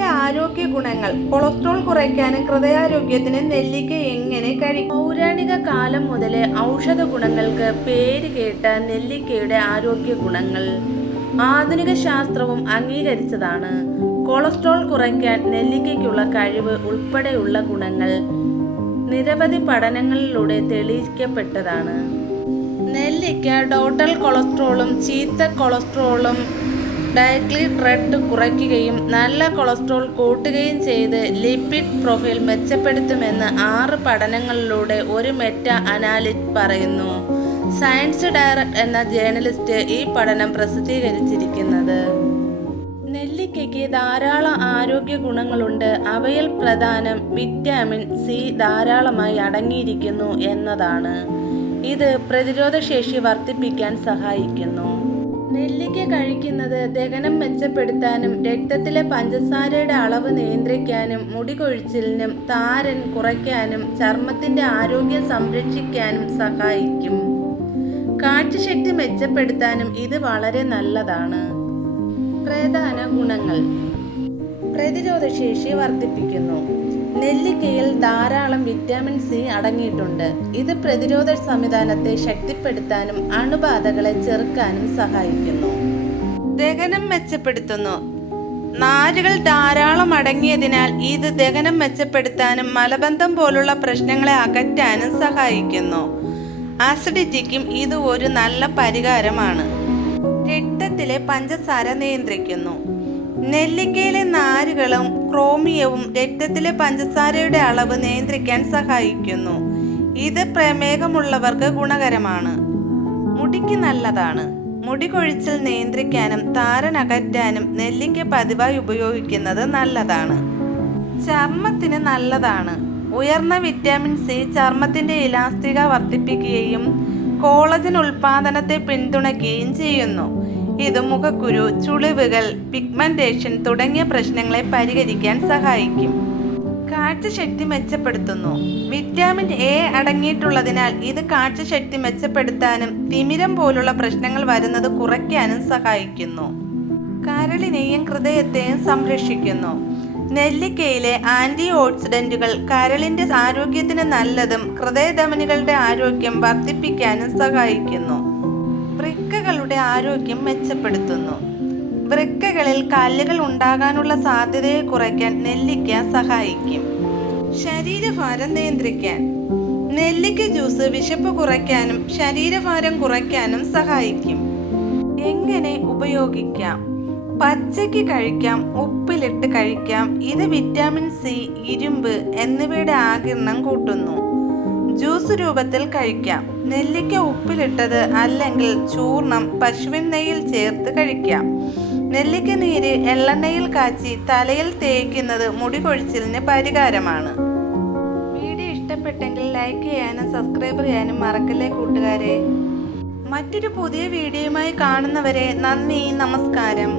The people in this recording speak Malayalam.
ആരോഗ്യ ഗുണങ്ങൾ. കൊളസ്ട്രോൾ കുറയ്ക്കാനും ഹൃദയാരോഗ്യത്തിന് നെല്ലിക്ക എങ്ങനെ കഴിക്കും? പൗരാണിക കാലം മുതലേ ഔഷധ ഗുണങ്ങൾക്ക് പേര് കേട്ട നെല്ലിക്കയുടെ ആരോഗ്യ ഗുണങ്ങൾ ആധുനിക ശാസ്ത്രവും അംഗീകരിച്ചതാണ്. കൊളസ്ട്രോൾ കുറയ്ക്കാൻ നെല്ലിക്കയ്ക്കുള്ള കഴിവ് ഉൾപ്പെടെയുള്ള ഗുണങ്ങൾ നിരവധി പഠനങ്ങളിലൂടെ തെളിയിക്കപ്പെട്ടതാണ്. നെല്ലിക്ക ഡോട്ടൽ കൊളസ്ട്രോളും ചീത്ത കൊളസ്ട്രോളും ഡയക്ലിട്രേറ്റ് കുറയ്ക്കുകയും നല്ല കൊളസ്ട്രോൾ കൂട്ടുകയും ചെയ്ത് ലിപിഡ് പ്രൊഫൈൽ മെച്ചപ്പെടുത്തുമെന്ന് ആറ് പഠനങ്ങളിലൂടെ ഒരു മെറ്റ അനാലിസ് പറയുന്നു. സയൻസ് ഡയറക്ട് എന്ന ജേർണലിസ്റ്റ് ഈ പഠനം പ്രസിദ്ധീകരിച്ചിരിക്കുന്നത്. നെല്ലിക്കയ്ക്ക് ധാരാളം ആരോഗ്യ ഗുണങ്ങളുണ്ട്. അവയിൽ പ്രധാനം വിറ്റാമിൻ സി ധാരാളമായി അടങ്ങിയിരിക്കുന്നു എന്നതാണ്. ഇത് പ്രതിരോധശേഷി വർദ്ധിപ്പിക്കാൻ സഹായിക്കുന്നു. നെല്ലിക്ക കഴിക്കുന്നത് ദഹനം മെച്ചപ്പെടുത്താനും രക്തത്തിലെ പഞ്ചസാരയുടെ അളവ് നിയന്ത്രിക്കാനും മുടി കൊഴിച്ചിലിനും താരൻ കുറയ്ക്കാനും ചർമ്മത്തിന്റെ ആരോഗ്യം സംരക്ഷിക്കാനും സഹായിക്കും. കാഴ്ചശക്തി മെച്ചപ്പെടുത്താനും ഇത് വളരെ നല്ലതാണ്. പ്രധാന ഗുണങ്ങൾ. പ്രതിരോധശേഷി വർദ്ധിപ്പിക്കുന്നു. നെല്ലിക്കയിൽ ധാരാളം വിറ്റാമിൻ സി അടങ്ങിയിട്ടുണ്ട്. ഇത് പ്രതിരോധ സംവിധാനത്തെ ശക്തിപ്പെടുത്താനും അണുബാധകളെ ചെറുക്കാനും സഹായിക്കുന്നു. ദഹനം മെച്ചപ്പെടുത്തുന്നു. നാരുകൾ ധാരാളം അടങ്ങിയതിനാൽ ഇത് ദഹനം മെച്ചപ്പെടുത്താനും മലബന്ധം പോലുള്ള പ്രശ്നങ്ങളെ അകറ്റാനും സഹായിക്കുന്നു. ആസിഡിറ്റിക്കും ഇത് ഒരു നല്ല പരിഹാരമാണ്. രക്തത്തിലെ പഞ്ചസാര നിയന്ത്രിക്കുന്നു. നെല്ലിക്കയിലെ നാരുകളും ക്രോമിയവും രക്തത്തിലെ പഞ്ചസാരയുടെ അളവ് നിയന്ത്രിക്കാൻ സഹായിക്കുന്നു. ഇത് പ്രമേഹമുള്ളവർക്ക് ഗുണകരമാണ്. മുടിക്ക് നല്ലതാണ്. മുടി കൊഴിച്ചിൽ നിയന്ത്രിക്കാനും താരൻ അകറ്റാനും നെല്ലിക്ക പതിവായി ഉപയോഗിക്കുന്നത് നല്ലതാണ്. ചർമ്മത്തിന് നല്ലതാണ്. ഉയർന്ന വിറ്റാമിൻ സി ചർമ്മത്തിന്റെ ഇലാസ്തിക വർദ്ധിപ്പിക്കുകയും കോളജൻ ഉൽപാദനത്തെ പിന്തുണയ്ക്കുകയും ചെയ്യുന്നു. ഇത് മുഖക്കുരു ചുളിവുകൾ പിഗ്മെന്റേഷൻ തുടങ്ങിയ പ്രശ്നങ്ങളെ പരിഹരിക്കാൻ സഹായിക്കും. കാഴ്ചശക്തി മെച്ചപ്പെടുത്തുന്നു. വിറ്റാമിൻ എ അടങ്ങിയിട്ടുള്ളതിനാൽ ഇത് കാഴ്ചശക്തി മെച്ചപ്പെടുത്താനും തിമിരം പോലുള്ള പ്രശ്നങ്ങൾ വരുന്നത് കുറയ്ക്കാനും സഹായിക്കുന്നു. കരളിനെയും ഹൃദയത്തെയും സംരക്ഷിക്കുന്നു. നെല്ലിക്കയിലെ ആന്റി ഓക്സിഡന്റുകൾ കരളിന്റെ ആരോഗ്യത്തിന് നല്ലതും ഹൃദയധമനികളുടെ ആരോഗ്യം വർദ്ധിപ്പിക്കാനും സഹായിക്കുന്നു. വൃക്കകളുടെ ആരോഗ്യം മെച്ചപ്പെടുത്തുന്നു. വൃക്കകളിൽ കല്ലുകൾ ഉണ്ടാകാനുള്ള സാധ്യതയെ കുറയ്ക്കാൻ നെല്ലിക്ക സഹായിക്കും. ശരീരഭാരം നിയന്ത്രിക്കാൻ. നെല്ലിക്ക ജ്യൂസ് വിശപ്പ് കുറയ്ക്കാനും ശരീരഭാരം കുറയ്ക്കാനും സഹായിക്കും. എങ്ങനെ ഉപയോഗിക്കാം? പച്ചയ്ക്ക് കഴിക്കാം ഉപ്പിലിട്ട് കഴിക്കാം. ഇത് വിറ്റാമിൻ സി ഇരുമ്പ് എന്നിവയുടെ ആകിരണം കൂട്ടുന്നു. ജ്യൂസ് രൂപത്തിൽ കഴിക്കാം. നെല്ലിക്ക ഉപ്പിലിട്ടത് അല്ലെങ്കിൽ ചൂർണം പശുവിൻ നെയ്യിൽ ചേർത്ത് കഴിക്കാം. നെല്ലിക്ക നീര് എള്ളെണ്ണയിൽ കാച്ചി തലയിൽ തേക്കുന്നത് മുടി കൊഴിച്ചിലിന് പരിഹാരമാണ്. വീഡിയോ ഇഷ്ടപ്പെട്ടെങ്കിൽ ലൈക്ക് ചെയ്യാനും സബ്സ്ക്രൈബ് ചെയ്യാനും മറക്കല്ലേ കൂട്ടുകാരെ. മറ്റൊരു പുതിയ വീഡിയോയുമായി കാണുന്നവരെ നന്ദി നമസ്കാരം.